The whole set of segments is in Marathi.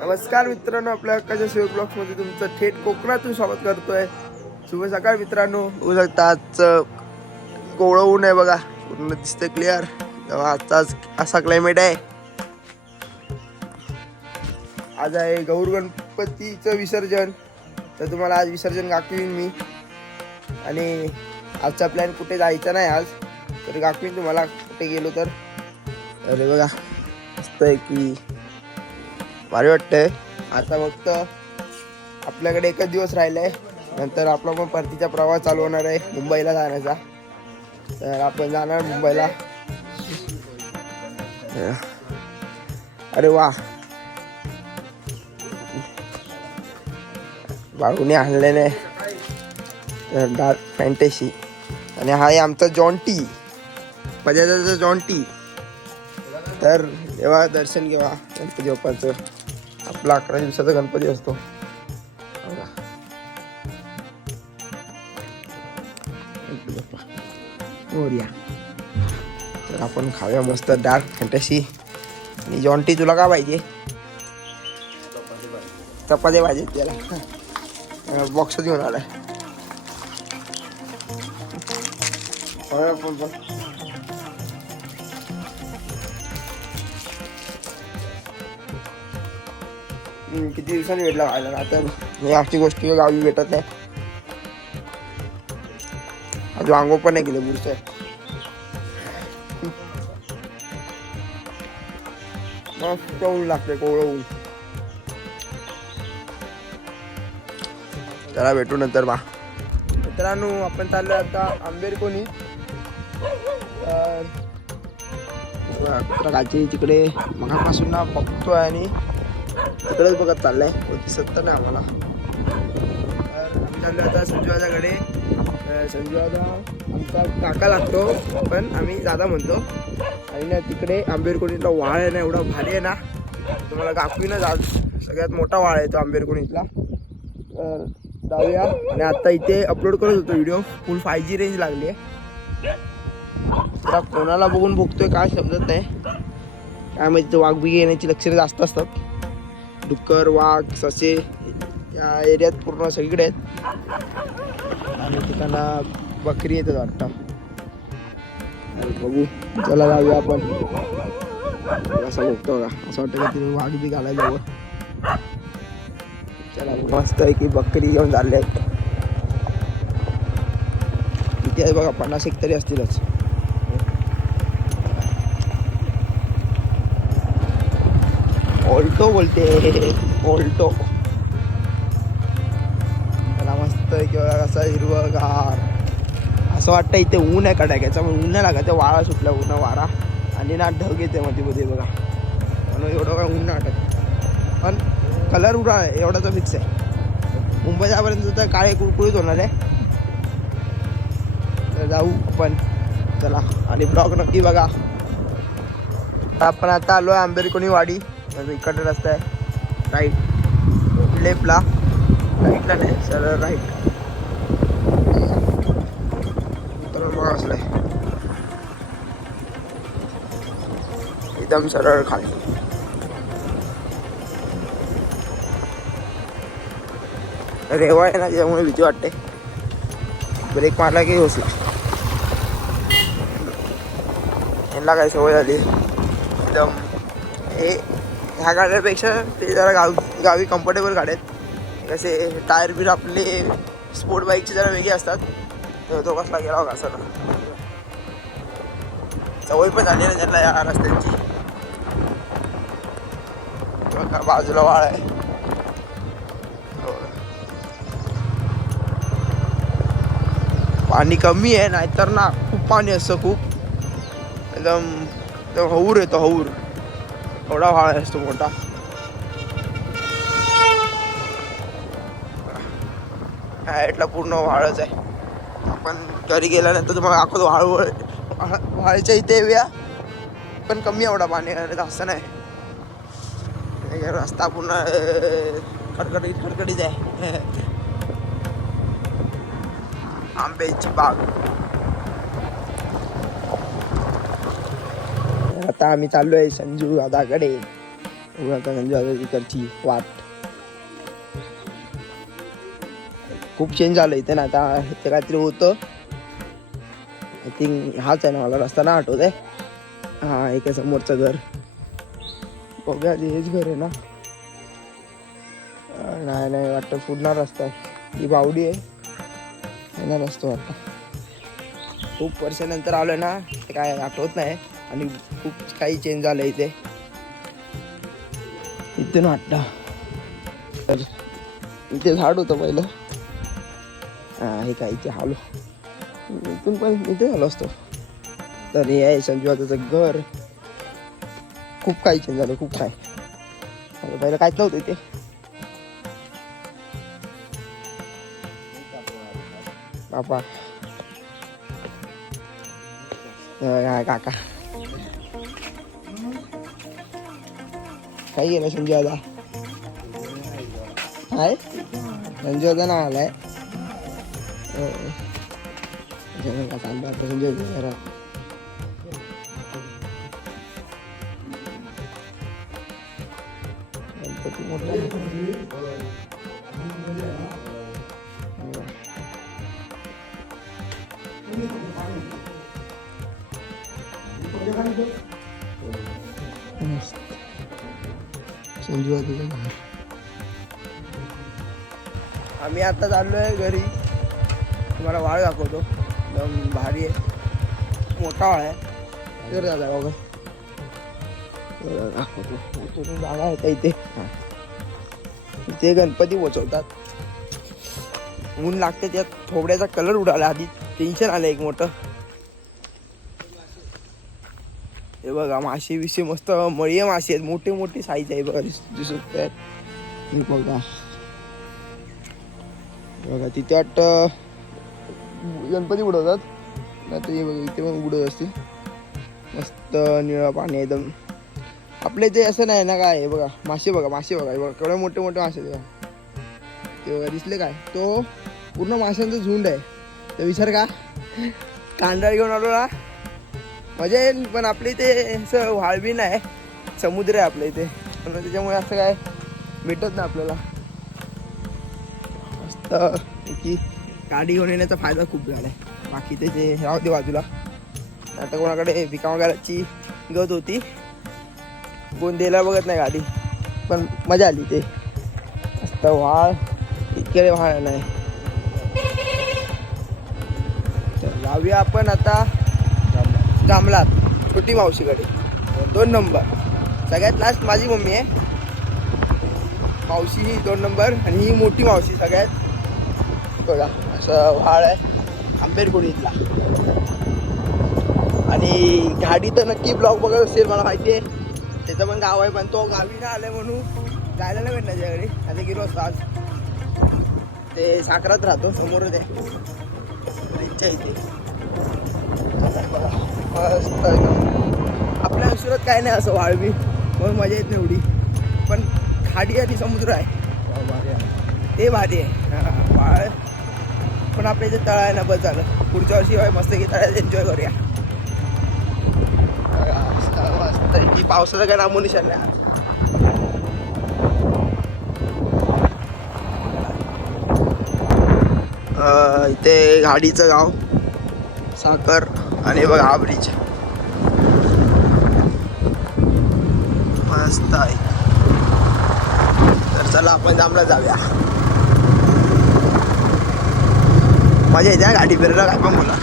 नमस्कार मित्रांनो, आपल्या हक्काच्या सेवक ब्लॉग्समध्ये तुमचं थेट कोकणातून स्वागत करतोय. शुभ सकाळ मित्रांनो. बघू शकता आज कोवळं ऊन आहे बघा, पूर्ण दिसतंय क्लिअर. आजचाच असा क्लायमेट आहे. आज आहे गौर गणपतीचं विसर्जन, तर तुम्हाला आज विसर्जन दाखवीन मी. आणि आजचा प्लॅन कुठे जायचा नाही आज, तर दाखवीन तुम्हाला कुठे गेलो तर. अरे बघा मस्त आहे की, भारी वाटतंय. आता फक्त आपल्याकडे एकच दिवस राहिलाय, नंतर आपला पण परतीचा प्रवास चालू होणार आहे मुंबईला जाण्याचा. तर आपण जाणार मुंबईला. अरे वा, बाळूने आणलेले डार्क फॅन्टसी. आणि हा आहे आमचा जॉन्टी, बजाजाचा जॉन्टी. तर तेव्हा दर्शन घेवा गणपती बाप्पाचं. आपला 11 दिवसाचा गणपती असतो. तर आपण खाऊया मस्त डार्क फॅन्टसी. आणि जॉन्टी तुला का पाहिजे? चपाती पाहिजे त्याला, बॉक्स घेऊन आलाय. किती दिवसांनी भेटला व्हायला. आता अशी गोष्टी गावी भेटत नाही. अजून अंगो पण नाही गेले पुढचं. मस्त ऊन लागते, कोवळं ऊन. चला भेटू नंतर बा मित्रांनो. आपण चाललोय आता आंबेरकोणी. गाची तिकडे मगापासून ना बघतोय आणि तिकडेच बघत चाललंय, दिसत तर नाही आम्हाला. तर आम्ही चाललो आता संजूदाकडे. संजूदा आमचा काका लागतो, पण आम्ही दादा म्हणतो. आणि ना तिकडे आंबेरकोणीतला वाळ आहे ना, एवढा भारी आहे ना, तुम्हाला दाखवीनच आज. सगळ्यात मोठा वाळ आहे तो आंबेरकोणीतला. तर जाऊया. आणि आता इथे अपलोड करत होतो व्हिडिओ, फुल 5G रेंज लागली आहे. तर कोणाला बघून बघतोय काय समजत नाही, काय माहिती. वाघ बिघ येण्याची लक्षणे जास्त असतात. डुक्कर, वाघ, ससे या एरियात पूर्ण सगळीकडे आहेत. आणि ठिकाणा बकरी येतात वाटतं. बघू, चला जाऊया आपण. असं बघतो का, असं वाटतं का तुम्ही वाघ बी घालायला जावं. चला मस्त आहे की, बकरी घेऊन चालले आहेत. किती आहे बघा, 50 तरी असतीलच. ऑल्टो बोलते, ऑल्टो. त्याला मस्त आहे किंवा कसं हिरवगार. असं वाटतं इथे ऊन आहे कडाक्याचं, मग ऊन नाही लागत. वारा सुटला, ऊन वारा. आणि ना ढग येते मध्ये मध्ये बघा, म्हणून एवढं काय ऊन नाही वाटत. पण कलर उडा आहे एवढा तर फिक्स आहे. मुंबई जापर्यंत तर काळे कुळकुळीत होणार आहे. तर जाऊ आपण, चला. आणि ब्लॉग नक्की बघा. आपण आता आलो आहे आंबेरकोणी वाडी. इकडे रस्ता आहे, राईट लेफ्टला, राईटला नाही, सरळ राईट. तर मग असलंय एकदम सरळ खाली. रेवा आहे ना, त्यामुळे भीती वाटते. ब्रेक मारला की घुसला. यांना काय सवय झाली एकदम. हे ह्या गाड्यापेक्षा ते जरा गावी कम्फर्टेबल गाड्या आहेत. कसे टायर बीर आपले स्पोर्ट बाईकचे जरा वेगळे असतात. तर तो कसला गेला बघा सर. सवय पण झाली ना त्यांना या रस्त्यांची. बाजूला वाळ आहे. पाणी कमी आहे, नाहीतर ना खूप पाणी असतं, खूप एकदम हौर येतो, हौर. एवढा वाळ असतो मोठा. ह्याला पूर्ण वाळच आहे. आपण घरी गेल्यानंतर तुम्हाला दाखवतो वाळच्या इथे येऊया. पण कमी एवढा पाणी, जास्त नाही. रस्ता पूर्ण खडखडीत आहे. आंब्याची बाग. आता आम्ही चाललोय संजू दादाकडे. आता संजू इकडची वाट खूप चेंज झालं इथे ना. आता इथे काहीतरी होतं, आय थिंक हाच आहे ना, मला रस्ता ना आठवत आहे. हा एक समोरचं घर बघा, हेच घर आहे ना. नाही नाही वाटतं पुढणार रस्ता ही बावडी आहे ना रस्ता वाटतं. खूप वर्षानंतर आलोय ना, ते काय आठवत नाही आणि खूप काही चेंज झालं इथे. इथून वाटतं इथे झाड होतं पहिलं. हा हे काय इथे आलो, इथून पण इथे आलो असतो. तर हे आहे संजू दादाचं घर. खूप काही चेंज झालं, खूप काय. पहिलं काहीच नव्हतं इथे. बापा काका काय गेलं संजू दादा? हाय संजू दादा ना आलाय. संजय जरा गणपती मोठा संजू दादा. आम्ही आता चाललोय घरी. तुम्हाला वाळ दाखवतो, एकदम भारी आहे, मोठा वाळ आहे. तर दादा बघा दाखवतो, इथून जागा आहे का इथे. इथे गणपती बसवतात. ऊन लागते, त्यात थोड्याचा कलर उडाला. आधी टेन्शन आलं एक मोठं. हे बघा मासे विषय मस्त मळी मासे आहेत, मोठे मोठे साईज आहे बघा, दिसत आहेत. बघा बघा तिथे वाटतं गणपती उडवतात, नाही तर इथे पण उडवत असतील. मस्त निळं पाणी एकदम. आपल्या इथे असं नाही ना काय. बघा मासे बघा, मासे बघा, बघा केवढे मोठे मोठे मासे बघा. ते बघा दिसले काय, तो पूर्ण माशांचा झुंड आहे. तर विचार का कांदा घेऊन आलो ना, मजा येईल. पण आपल्या इथे असं वाळबी नाही, समुद्र आहे आपल्या इथे, पण त्याच्यामुळे असं काय भेटत नाही आपल्याला. मस्त की गाडी घेऊन येण्याचा फायदा खूप झाला आहे. बाकी त्याचे राहू दे बाजूला. आता कोणाकडे भिका मागायची गत होती, कोण द्यायला बघत नाही गाडी. पण मजा आली ते. मस्त व्हाळ, इतके व्हाळ नाही. तर जाऊया आपण आता जांभलात छोटी मावशीकडे. 2 नंबर सगळ्यात लास्ट माझी मम्मी आहे. मावशी 2 नंबर आणि ही मोठी मावशी सगळ्यात. बघा असं व्हाळ आहे आंबेरकुडीतला. आणि गाडी तर नक्की ब्लॉग बघत असेल, मला माहिती आहे. त्याचं पण गाव आहे, पण तो गावी ना आलाय म्हणून जायला नाही भेटणार त्याच्याकडे. आता गेलो असतो आज. ते साखरात राहतो, समोरच आहे त्यांच्या इथे. मस्त आपल्या सुरत काय नाही असं वाळवी, मग मजा येत नाही एवढी. पण खाडी आणि समुद्र आहे ते भारी आहे. वाळ पण आपल्या इथे तळ आहे ना, बस झालं. पुढच्या वर्षी मस्त की तळ्यात एन्जॉय करूया. मस्त की पावसाचं काय नामो निशाण नाही. इथे गाडीचं गाव साखर आणि बघा हा ब्रिज मस्त आहे. तर चला आपण जांभला जाऊया. मजा येते गाडी फिरायला, काय पण बोला.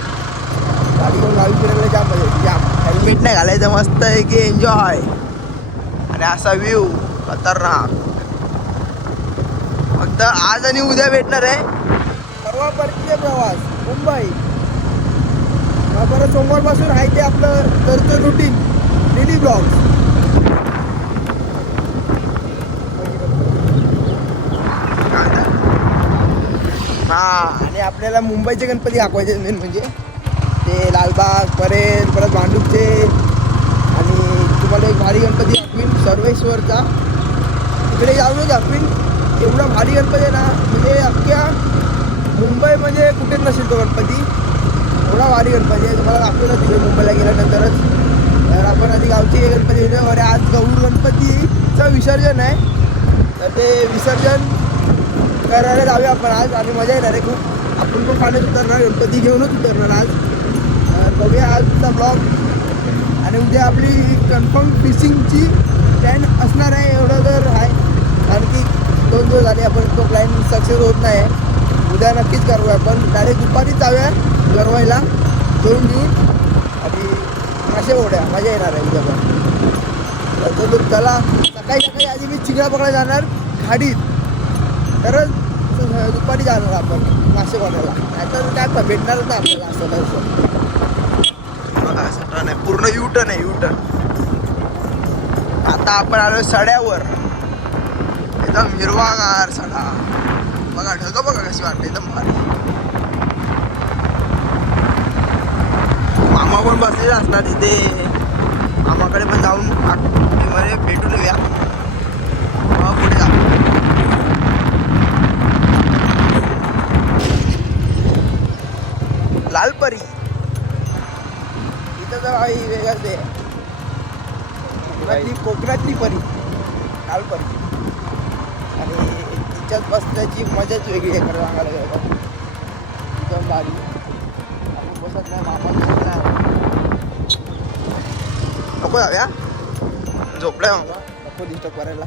गाडी करून गावी फिरायला जाम मजा येते, जाम. हेल्मेट नाही घालायचं, मस्त आहे की एन्जॉय. आणि असा व्ह्यू खतरनाक. फक्त आज आणि उद्या भेटणार आहे. परवा परतीचा प्रवास मुंबई. परत सोमवारपासून आहे ते आपलं दरचं रुटीन डेली ब्लॉग. हां आणि आपल्याला मुंबईचे गणपती दाखवायचे मेन म्हणजे ते लालबाग परेल, परत भांडूपचे. आणि तुम्हाला एक भारी गणपती दाखवीन सर्वेश्वरचा, तिकडे जाऊनच दाखवीन. एवढा भारी गणपती आहे ना, म्हणजे अख्ख्या मुंबई म्हणजे कुठेच नसेल तो गणपती. एवढा भारी गणपती आहे, तुम्हाला दाखवलं तिकडे मुंबईला गेल्यानंतरच. तर आपण आधी गावची गणपती होते. अरे आज गौर गणपती गणपतीचं विसर्जन आहे, तर ते विसर्जन करायला जाऊया आपण आज आणि मजा येणार आहे खूप. आपण पण पाण्यात उतरणार, गणपती घेऊनच उतरणार आज. तर बघूया आजचा ब्लॉग. आणि उद्या आपली कन्फर्म फिशिंगची प्लॅन असणार आहे, एवढं तर आहे. कारण की 2 दिवस झाले आपण तो प्लॅन सक्सेस होत नाही आहे. उद्या नक्कीच करूया आपण. डायरेक्ट दुपारीच जाऊया गरवायला, घेऊन येऊन आणि मासे ओढ्या, मजा येणार आहे उद्या पण. तर चला, सकाळी सकाळी आधी मी चिंगळा पकडायला जाणार गाडीत, तरच दुपारी जाणार आपण मासे ओढायला. नाहीतर काय भेटणारच नाही आपल्याला असं बघा. असं टर्न आहे, पूर्ण यू टर्न आहे, यू टर्न. आता आपण आलो सड्यावर, एकदम हिरवागार सडा. बघा ढग बघा कशी वाटते, एकदम भारी. मामा पण बसलेले असतात तिथे, मामाकडे पण जाऊन मध्ये भेटून येऊया, मग पुढे जाऊ. लालपरी इथं तर काही वेगळंच आहे, कोकणातली परी लालपरी. आणि तिच्यात बसण्याची मजाच वेगळी आहे खरं सांगायला गेलं तर. एकदम भारी. आपण बसत नाही, मामा नको जाऊया, झोपलाय मामा, नको डिस्टर्ब करायला.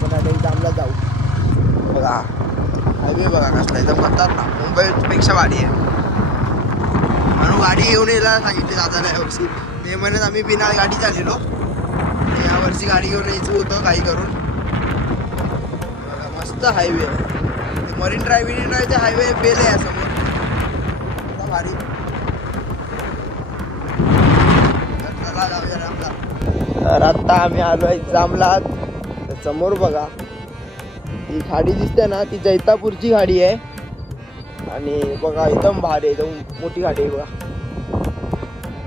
पण आता जामला जाऊ. बघा हायवे बघा कसला, एकदम म्हणतात ना मुंबईपेक्षा भारी आहे. म्हणून गाडी घेऊन यायला सांगितली दादाला यावर्षी. मे महिन्यात आम्ही बिना गाडी चाललेलो, यावर्षी गाडी घेऊन यायचं होतं काही करून. मस्त हायवे आहे, मरीन ड्राईव्ह हायवे बेल आहे समोर, भारी. तर आता आम्ही आलोय जामला. समोर बघा ही खाडी दिसते ना, ती जैतापूरची खाडी आहे. आणि बघा एकदम भारी, एकदम मोठी गाडी आहे बघा,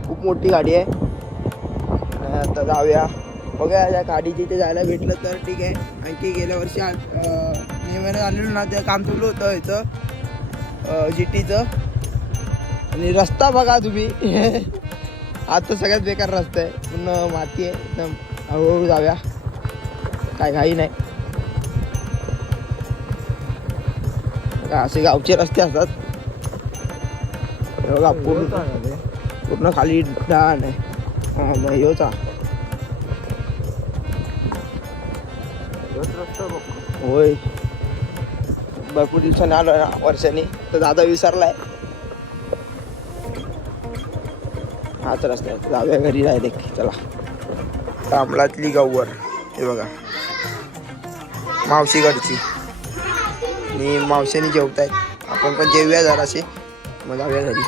खूप मोठी गाडी आहे. आता जाऊया बघा, या गाडीची इथे जायला भेटलं तर ठीक आहे. आणखी गेल्या वर्षी मे महिन्यात आलेलो ना, ते काम चालू होतं ह्याचं GTचं. आणि रस्ता बघा तुम्ही आता सगळ्यात बेकार रस्ता आहे, पूर्ण माती आहे. एकदम हळूहळू जाऊया, काय घाई नाही. असे गावचे रस्ते असतात बघा, पूर्ण खाली डाण आहे. हा योचा होय, भरपूर दिवसांनी आलो ना, वर्षांनी. तर दादा विसरलाय, हाच रस्ता आहे. जाऊया घरी डायरेक्ट. चला, तांबलातली गौवर हे बघा, मावशीकडची. आणि मावशीने जेवतायत, आपण पण जेवूया जरासे, मग जाऊया घरी.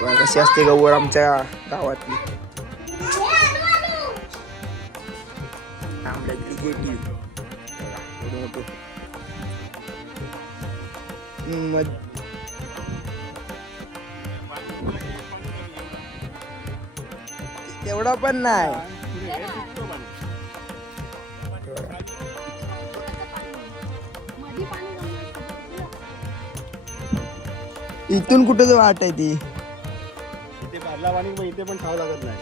बघा कशी असते गौवर आमच्या गावातली. तांबल्यातली जेटी. तेवढा पण नाही, इथून कुठे तर वाट आहे ती. इथे भरला पाणी, मग इथे पण ठाव लागत नाही.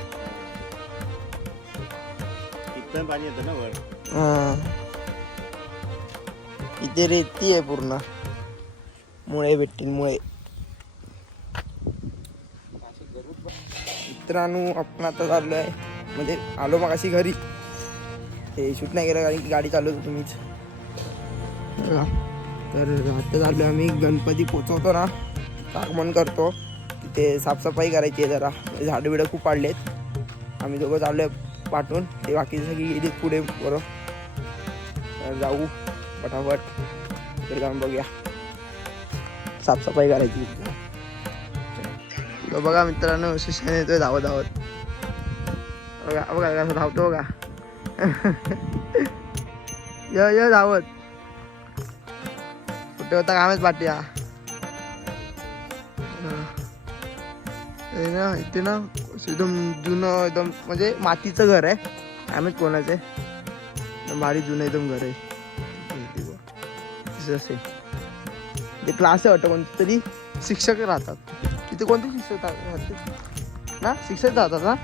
इथं पाणी येतं ना वर. हा, इथे रेती आहे पूर्ण, मुळे भेटतील मुळे. मित्रांनो आपण आता चाललो आहे, म्हणजे आलो मग अशी घरी. हे शूट नाही केलं कारण की गाडी चालवतो तुम्हीच. तर आता चाललो आम्ही गणपती पोचवतो ना, आगमन करतो. तिथे साफसफाई करायची आहे जरा, झाडं बिडं खूप पाडलेत. आम्ही दोघं चाललो आहे पाठवून, ते बाकी सगळी गेलीत पुढे बरोबर. तर जाऊ पटापट तिकडे जाऊन बघूया, साफसफाई करायची. तो बघा मित्रांनो, शिष्याने येतोय धावत धावत. बघा बघा कसं धावतो बघा. य धावत, कुठे होता कामच पाट्या ना. इथे ना एकदम जुनं, एकदम म्हणजे मातीचं घर आहे, आम्हीच कोणाचं आहे, भारी जुनं एकदम घर आहे. असेल ते क्लास आहे वाटतं, कोणते तरी शिक्षक राहतात तिथे. कोणते शिक्षक राहतात ना, शिक्षक राहतात ना,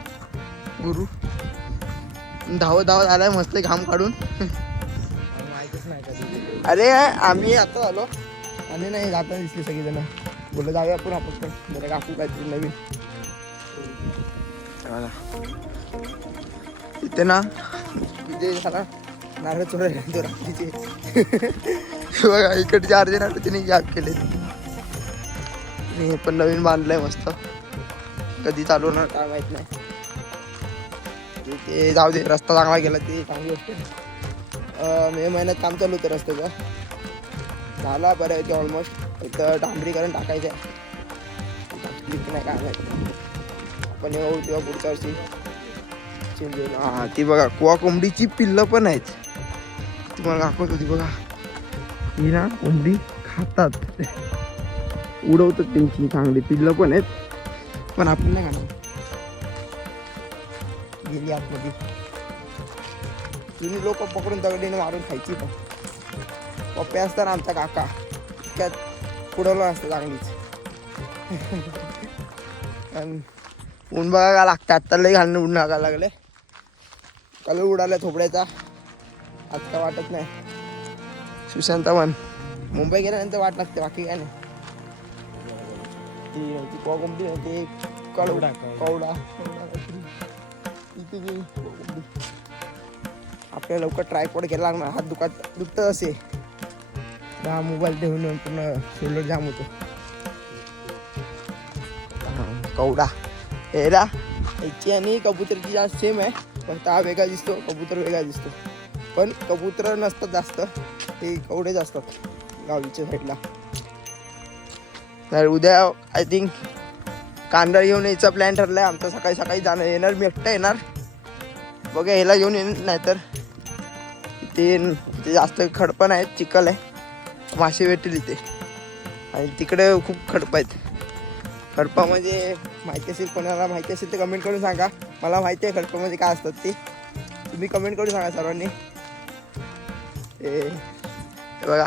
गुरु. धावत धावत आलाय मस्त घाम काढून. माहितीच नाही कधी. अरे आम्ही आता आलो आणि नाही जाताना दिसले सगळेजण. बोललो जाऊया आपण पण जरा काकू काहीतरी नवीन. इथे ना तिथे झाला नारळ चोरायला रात्रीचे. बघा इकडचे अर्धे नारळ तिने गॅप केले. हे पण नवीन बांधलंय मस्त. कधी चालवणार काय माहित नाही. ते जाऊ दे, रस्ता चांगला गेला ते चांगली गोष्ट. मे महिन्यात काम चालू होतं रस्त्याचं. झाला बऱ्यापैकी ऑलमोस्ट. इथं डांबरीकरण टाकायचं आहे. नाही काय माहिती पण येऊ तेव्हा पुढच्या वर्षी चेंज होईल. हां ती बघा कुवा कोंबडीची पिल्लं पण आहेत. तुम्हाला दाखवत होती बघा. ही ना कोंबडी खातात, उडवतात त्यांची चांगली पिल्लं पण आहेत. पण आपण नाही खाणार. गेली आतमध्ये. जुनी लोक पकडून दगडीने मारून खायची. पण पप्पे असताना आमचा काका त्यात उडवलं असतं चांगलीच. ऊन बघा लागतं. आत्ता लई घालणं ऊन लागायला लागले. कलर उडाला थोपड्याचा. आज काय वाटत नाही. सुशांत वन मुंबई गेल्यानंतर वाट लागते, बाकी काय नाही. ती कोंबडी ते कवडा आपल्याला लवकर ट्रायपॉड घ्यायला लागणार. हात दुखत असे. हा मोबाईल ठेवून पूर्ण शोल्डर जाम होतो. कवडा हेरा याची आणि कबूतरची जास्त सेम आहे. फक्त हा वेगळा दिसतो, कबूतर वेगळा दिसतो. पण कबूतर नसतात जास्त, ते कवडेच असतात गावीच्या साईडला. तर उद्या आय थिंक कांदा घेऊन यायचा प्लॅन ठरलाय आमचा. सकाळी सकाळी जाणं येणार. मी एकटा येणार. बघा ह्याला घेऊन येणार. नाहीतर ते जास्त खडपण आहेत, चिखल आहे, मासे भेटतील इथे. आणि तिकडे खूप खडप आहेत. खडपा म्हणजे माहिती असेल, कोणाला माहिती असेल तर कमेंट करून सांगा. मला माहिती आहे खडपामध्ये काय असतात ते. तुम्ही कमेंट करून सांगा सर्वांनी. हे बघा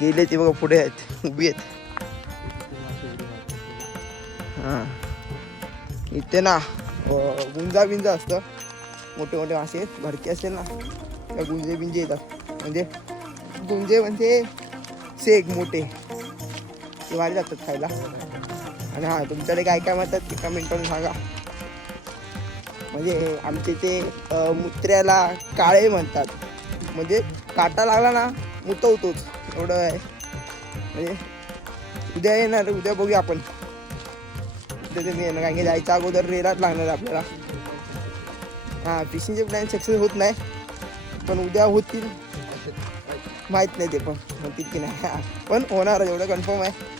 गेले ते बघा पुढे आहेत, उभी आहेत. हां इथे ना गुंजा बिंजा असतं. मोठे मोठे मासे भरती असेल ना त्या गुंजे बिंजे येतात. म्हणजे गुंजे म्हणजे शेग मोठे ते भारी जातात खायला. आणि हां तुमच्याकडे काय काय म्हणतात ते कमेंट करून सांगा. म्हणजे आमचे ते मुत्र्याला काळे म्हणतात. म्हणजे काटा लागला ना मुतवतोच, एवढं आहे. म्हणजे उद्या येणार, उद्या बघूया आपण. उद्या ते मी येणार कारण की जायच्या अगोदर रेलाच लागणार आपल्याला. हां फिशिंगचे प्लॅन सक्सेस होत नाही, पण उद्या होतील माहीत नाही. ते पण होतील की नाही, पण होणार एवढं कन्फर्म आहे.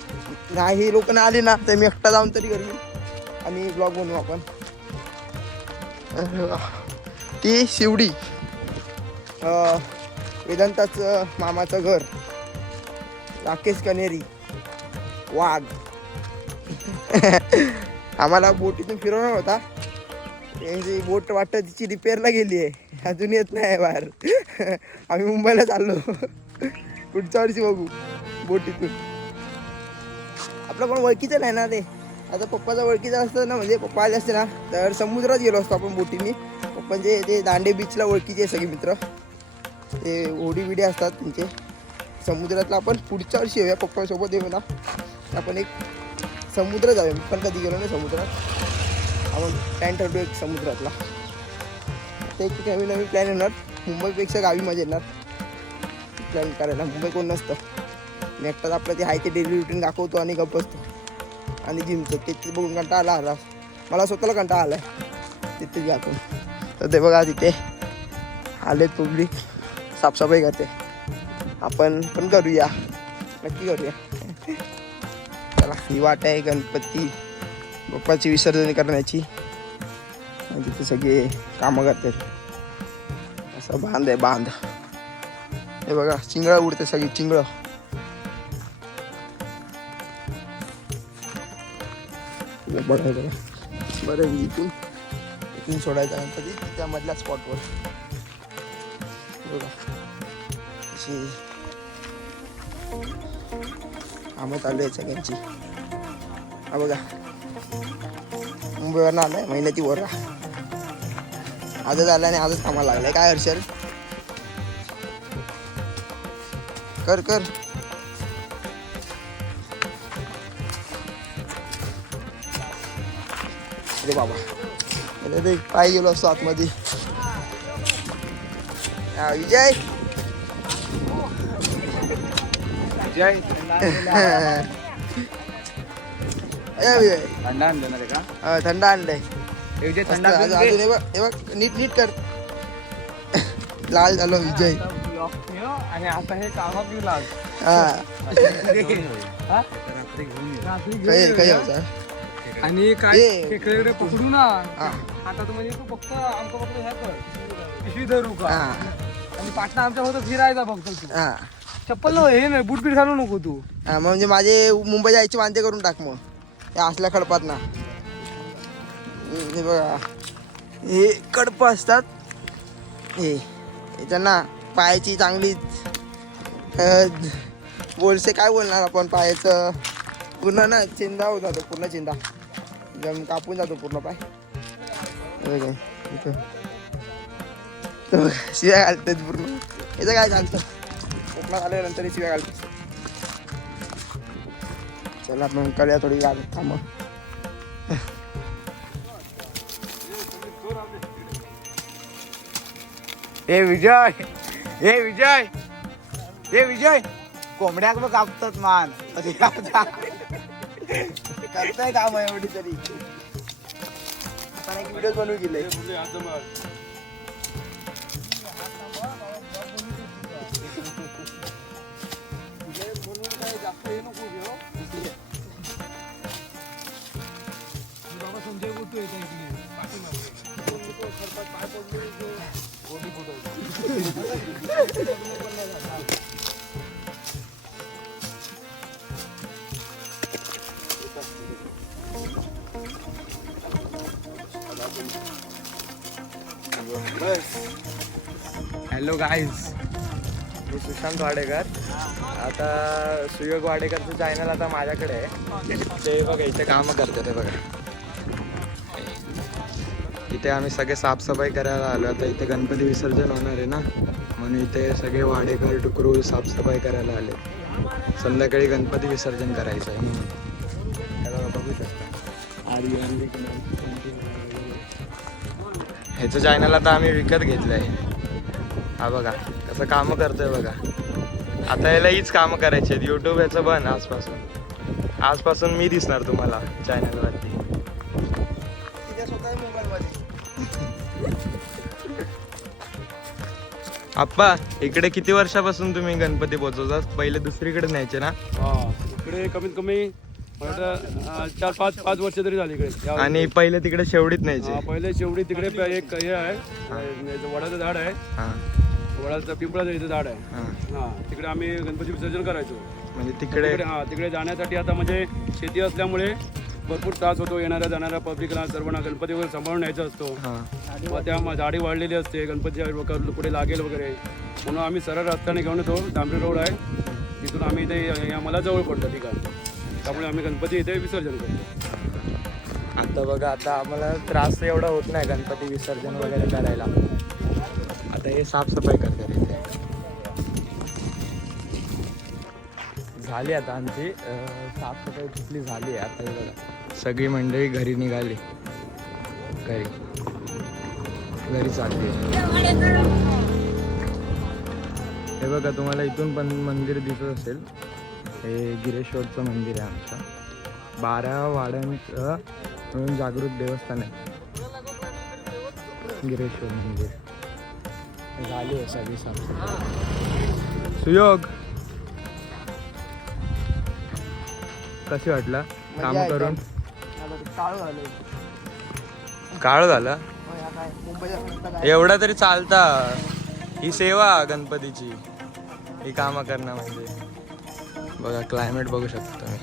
नाही लोक नाही आली ना तर मी एकटा जाऊन तरी करू आणि ब्लॉग बनवू आपण. ती शिवडी वेदांताचं मामाचं घर, राकेश कनेरी वाघ. आम्हाला बोटीतून फिरवणार होता. त्यांची बोट वाटतं तिची रिपेअरला गेली आहे, अजून येत नाही बाहेर. आम्ही मुंबईला चाललो. पुढच्या वर्षी बघू बोटीतून. आपलं पण ओळखीचं नाही ना ते. आता पप्पाचा ओळखीचं असतं ना, म्हणजे पप्पा आले असते ना तर समुद्रात गेलो असतो आपण बोटीने. पप्पांचे ते दांडे बीचला ओळखीचे सगळे मित्र, ते होडी बिडी असतात त्यांचे. समुद्रातला आपण पुढच्या वर्षी येऊया, पप्पासोबत येऊ ना. आपण एक समुद्र जाऊया. मी पण कधी गेलो नाही समुद्रात. आपण प्लॅन ठरवू एक समुद्रातला. ते एक नवीन नवीन प्लॅन येणार. मुंबईपेक्षा गावी मजा येणार प्लॅन करायला. मुंबई कोण नसतं. मी एकटाच आपलं ते आहे ते डेली रुटीन दाखवतो आणि गप्प बसतो. आणि जिमचं ते बघून कंटाळा आला मला, स्वतःला कंटाळा आला आहे तिथे जातो. तर ते बघा तिथे आले पब्लिक साफसफाई करते. आपण पण करूया, नक्की करूया. चला ही वाट आहे गणपती बाप्पाची विसर्जन करण्याची. आणि तिथे सगळे कामं करतात. असं बांध आहे बांध. हे बघा चिंगळं उडते सगळी चिंगळं. बघा बघा बरं इथून सोडायचा गणपती त्या मधल्या स्पॉटवर. बघा अशी कामं चालू आहे सगळ्यांची. हा बघा मुंबईवरनं आलाय महिन्याची वरा. आजच आला आणि आजच कामाला लागलाय. काय हर्षल कर कर. अरे बाबा ते पाय गेलो असतो आतमध्ये. विजय विजय विजय थंडा आणलं रे का? थंड आणलंय. विजय अजून हे बघ नीट नीट कर. लाल झालो विजय. आणि आता हे कामात गेला. काही होता आणि काय खेकडे पकडू ना. हा. आता तू म्हणजे तू फक्त आमचं फक्त ह्या कर पिशवी धरू का. हा आणि पाटणा आमच्या फक्त फिरायचा फक्त तू. हा चप्पल न हे नाही बूट बीट घालू नको तू. हा म्हणजे माझे मुंबई जायचे वांदे करून टाक मग या असल्या खडपात ना. हे बघा हे कडप असतात. हे त्यांना पायाची चांगली बोलसे काय बोलणार आपण पायाचं पूर्ण ना चिंदा होत जातो. पूर्ण चिंदा जम कापून जातो पूर्ण पाय. शिव्या घालतात पूर्ण. याचं काय चालतं कोकणात आल्यानंतर शिव्या घालतात. चला आपण करूया थोडी कामं. हे विजय कोंबड्याक मग कापतात मान. करताय काम एवढी तरी. आता एक व्हिडिओ बनवू गेले. जास्त हे नको घेऊ. बाबा संजय बोलतो येतो इकडे पाठीमागे. पाय पडलो गोडी फुटवतो. हॅलो गाईज, मी सुशांत वाडेकर. आता सुयोग वाडेकरचं चॅनल आता माझ्याकडे आहे. ते बघा इथे कामं करतात. ते बघा इथे आम्ही सगळे साफसफाई करायला आलो. आता इथे गणपती विसर्जन होणार आहे ना, म्हणून इथे सगळे वाडेकर टुकरू साफसफाई करायला आले. संध्याकाळी गणपती विसर्जन करायचं आहे म्हणून. बघू शकता ह्याचं चॅनल आता आम्ही विकत घेतलं आहे. हा बघा कसं कामं करतोय बघा. आता याला हीच कामं करायची आहेत. यूट्यूब याचं बन आजपासून मी दिसणार तुम्हाला चॅनलवरती. आप्पा इकडे किती वर्षापासून तुम्ही गणपती पोहोचवता? पहिले दुसरीकडे न्यायचे ना? इकडे कमीत कमी 4-5 वर्ष तरी झाली इकडे. आणि पहिले तिकडे शेवडीत न्यायचे. पहिले शेवटी तिकडे एक हे आहे वडाचं झाड आहे. वडाचं पिंपळाचं इथं झाड आहे. हा तिकडे आम्ही गणपती विसर्जन करायचो. म्हणजे तिकडे तिकडे जाण्यासाठी आता म्हणजे शेती असल्यामुळे भरपूर त्रास होतो. येणाऱ्या जाणाऱ्या पब्लिकला सर्वांना गणपती वगैरे सांभाळून न्यायचं असतो. मग त्या झाडी वाढलेली असते गणपती पुढे लागेल वगैरे, म्हणून आम्ही सरळ रस्त्याने घेऊन येतो. डांबरी रोड आहे तिथून आम्ही इथे आम्हाला जवळ पडतं ठिकाण, त्यामुळे आम्ही गणपती इथे विसर्जन करतो. आता बघा आता आम्हाला त्रास एवढा होत नाही गणपती विसर्जन वगैरे करायला. आता हे साफसफाई करतात इथे. झाली आता आमची साफसफाई तिथली झाली आहे. आता हे बघा सगळी मंडळी घरी निघाली. घरी चालली. हे बघा तुम्हाला इथून पण मंदिर दिसत असेल. हे गिरेश्वरचं मंदिर आहे आमचं. 12 वाड्यांचं म्हणून जागृत देवस्थान आहे गिरेश्वर मंदिर. झाली आहे सगळी साफसफाई. सुयोग कशी वाटलं काम करून? काळ झालं एवढा तरी चालता. ही सेवा गणपतीची, ही कामं करणं म्हणजे. बघा क्लायमेट बघू शकता तुम्ही.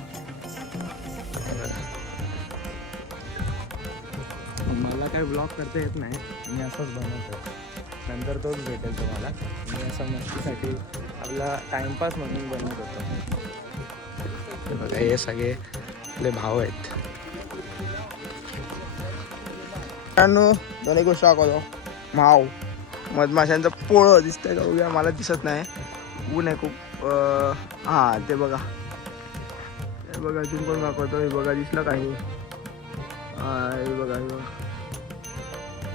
मला काही ब्लॉग करता येत नाही, मी असंच बनवतो. नंतर तोच भेटेल तुम्हाला. मी असं मस्तीसाठी आपला टाइमपास म्हणून बनवत होतो. बघा हे सगळे आपले भाव आहेत. दोन एक गोष्ट दाखवतो. माव मधमाशांचं पोळं दिसतंय का बघूया, मला दिसत नाही, ऊन आहे खूप. हां ते बघा, हे बघा अजून कोण दाखवतो, हे बघा दिसलं काही. हे बघा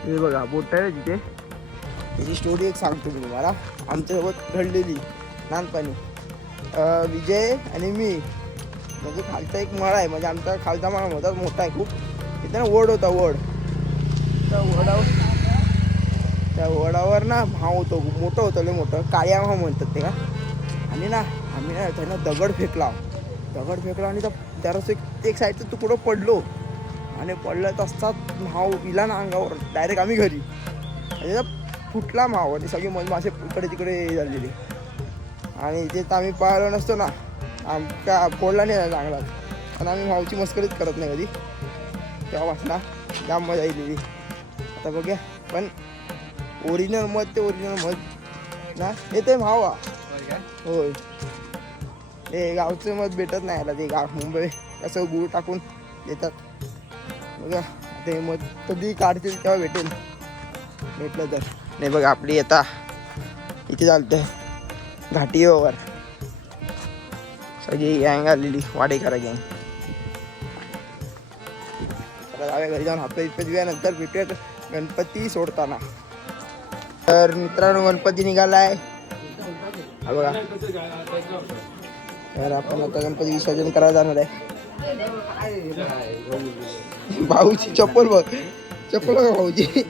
हे बघा बोट आहे तिथे. त्याची स्टोरी एक सांगतो मी तुम्हाला, आमच्यासोबत घडलेली लहानपणी. विजय आणि मी, म्हणजे खालचा एक मळा आहे, म्हणजे आमचा खालचा मळा होता, मोठा आहे खूप. तिथे ना वड होता, वड. त्या वडावर ना भाव होतो, मोठं होतं, लय मोठं, काळ्या भाव म्हणतात ते का. आणि ना आम्ही ना त्यांना दगड फेकला आणि त्यालाच एक साईडचं तुकडं पडलो, आणि पडलं असतात भाव इला ना अंगावर, डायरेक्ट आम्ही घरी. आणि फुटला भाव, आणि सगळे मधमासे इकडे तिकडे झालेले. आणि ते तर आम्ही पाहिलो नसतो ना, आमच्या फोडला नाही चांगला, पण आम्ही भाऊची मस्करीच करत नाही कधी. तेव्हा वाचला जाम मजा येईल. आता बघूया, पण ओरिजिनल मध ते ओरिजिनल मध ना, येते भावा. होय, ते गावचं मध भेटत नाही याला, ते गाव मुंबई कसं गुळ टाकून देतात. बघा ते मध कधी काढतील तेव्हा भेटलं तर. नाही बघा आपली आता इथे चालतंय घाटीवर सगळी गँग आलेली, वाडेकरा गँग. चला जाऊया घरी, जाऊन हात इतकं देऊया, नंतर भेटूया गणपती सोडताना. तर मित्रांनो गणपती निघालाय बघा. तर आपण आता गणपती विसर्जन करायला जाणार आहे. भाऊची चप्पल बघ, चप्पल बघा भाऊची,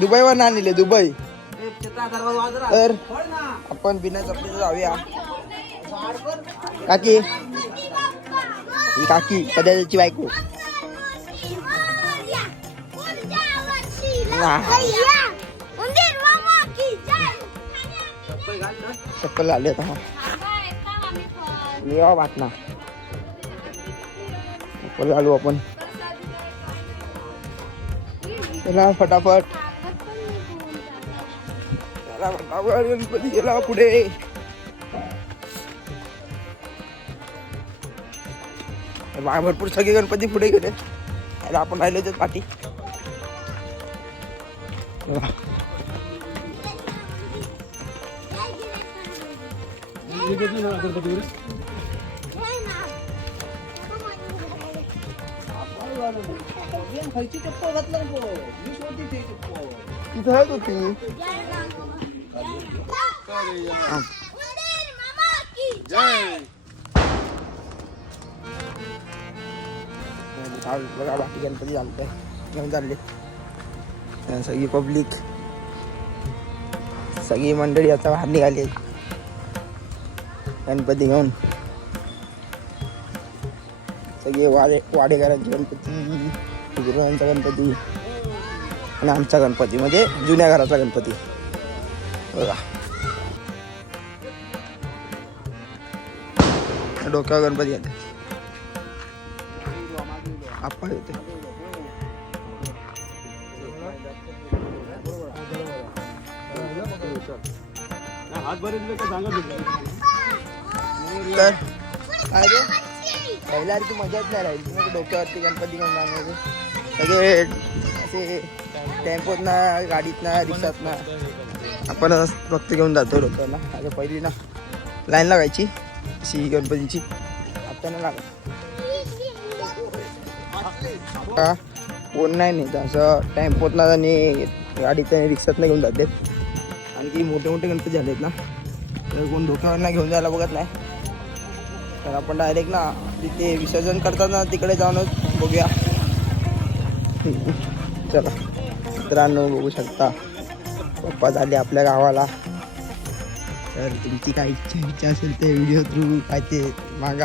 दुबईवर आणले, दुबई. तर आपण बिना चपलीचं जाऊया. काकी, ही काकी पदाची बायको. चप्पल आले आता वाटणार, चप्पल घालू आपण. चला फटाफट, चला फटाफट, गणपती गेला पुढे. भरपूर सगळे गणपती पुढे गेले, आपण राहिले तर पाठी. तिथं आहे होती. बघा बाकी गणपती चालतंय घेऊन चालले, सगळी पब्लिक, सगळी मंडळी आता बाहेर निघाली गणपती घेऊन. सगळे वाडेकरांचे गणपती, गुरुवांचा गणपती आणि आमचा गणपती, म्हणजे जुन्या घराचा गणपती. बघा डोक्यावर गणपती येते, आपण येते. तर काय रे, पहिल्यासारखी मजाच नाही राहिली. म्हणजे डोक्यावरती गणपती घेऊन जाणार, सगळे असे टेम्पोत ना, गाडीत ना, रिक्षात ना, आपण फक्त घेऊन जातो डोक्याला. आता पहिली ना लाईन लागायची अशी गणपतीची, आता नाही लागत. कोण नाही नेत असं टेम्पोत ना, आणि गाडीत आणि रिक्षात नाही घेऊन जाते. आणखी मोठे मोठे गणपती झालेत ना, तर कोण डोक्यावर ना घेऊन जायला बघत नाही. तर आपण डायरेक्ट ना तिथे विसर्जन करताना तिकडे जाऊनच बघूया. चला मित्रांनो, बघू शकता पप्पा झाले आपल्या गावाला. तर तुमची काय इच्छा असेल ते व्हिडिओ थ्रू काय ते मागा.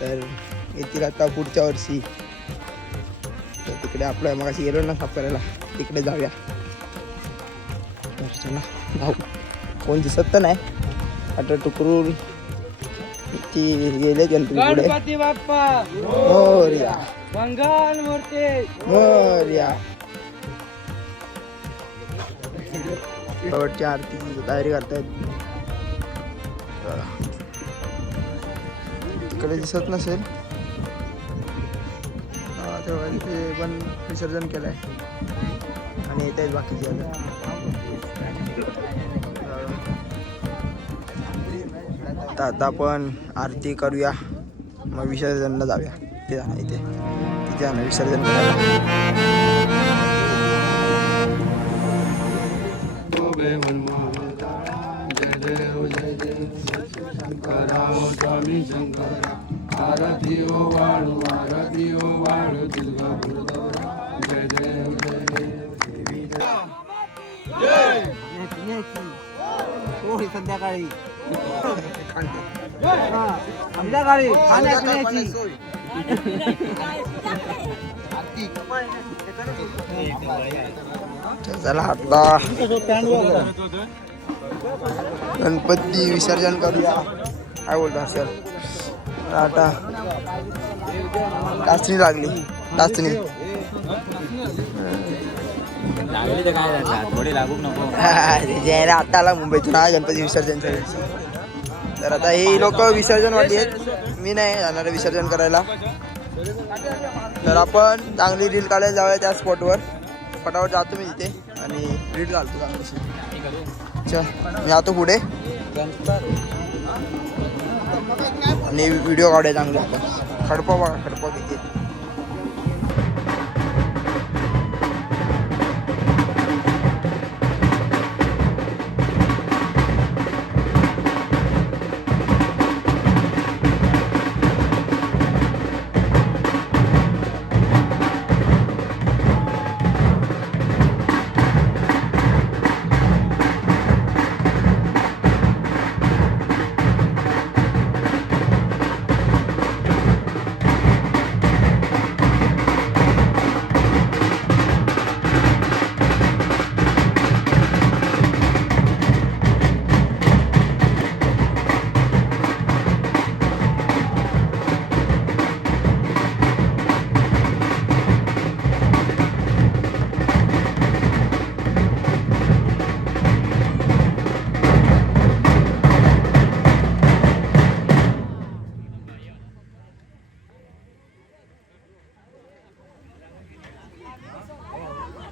तर येतील आता पुढच्या वर्षी. तर तिकडे आपलं मग गेलो ना साफ करायला, तिकडे जाऊया. तर चला जाऊ. कोण दिसत तर नाही, आता टुकरून गेले गणपती पुढे. गणपती बाप्पा मोरया, मंगल मूर्ती मोरया. शेवटची आरतीची तयारी करतायत. तिकडे दिसत नसेल तेव्हा तिथे पण विसर्जन केलंय. आणि येत आहेत बाकीचे आता आपण आरती करूया मग विसर्जनला जाऊया. ते जाणं इथे तिथे जाणं विसर्जन करायला. स्वामी शंकर आरती ओ वाळू दुर्गा जय देव संध्याकाळी चला आता गणपती विसर्जन करूया. काय बोलतो सर आता टाचणी लागली टाचणी थोडे लागू नको. आता आला मुंबईतून हा गणपती विसर्जनच्या दिवशी. तर आता ही लोक विसर्जन वाटी आहेत. मी नाही जाणार विसर्जन करायला. तर आपण चांगली रील काढायला जाऊया त्या स्पॉटवर. फटाफट जातो मी तिथे आणि रील घालतो चांगली. चल मी जातो पुढे आणि व्हिडिओ काढूया चांगले. आपण खडपा बघा खडपा किती.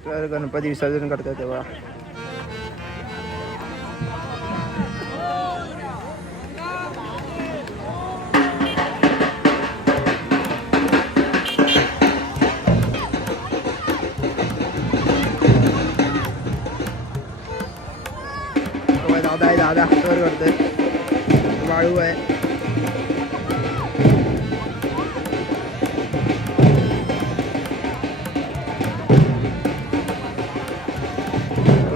तर गणपती विसर्जन करतात तेव्हा दादा आहे. दादा हातावर करतोय. वाळू आहे.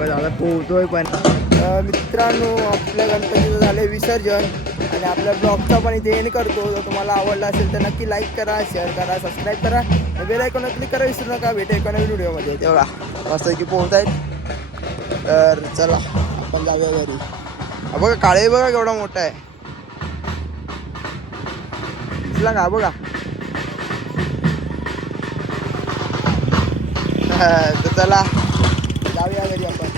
दादा पोहतोय पण. मित्रांनो आपल्या गणपतीचं झालं विसर्जन आणि आपल्या ब्लॉगचा पण इथे एंड करतो. जर तुम्हाला आवडला असेल तर नक्की लाईक करा, शेअर करा, सबस्क्राईब करा, बेल आयकॉनवर क्लिक करा विसरू नका. भेटूया एका नवीन व्हिडिओमध्ये. तेवढा मस्त की पोहत आहेत. तर चला आपण जाऊया घरी. हा बघा काळे बघा केवढा मोठा आहे. दिसला का बघा. तर चला जाऊया घरी आपण.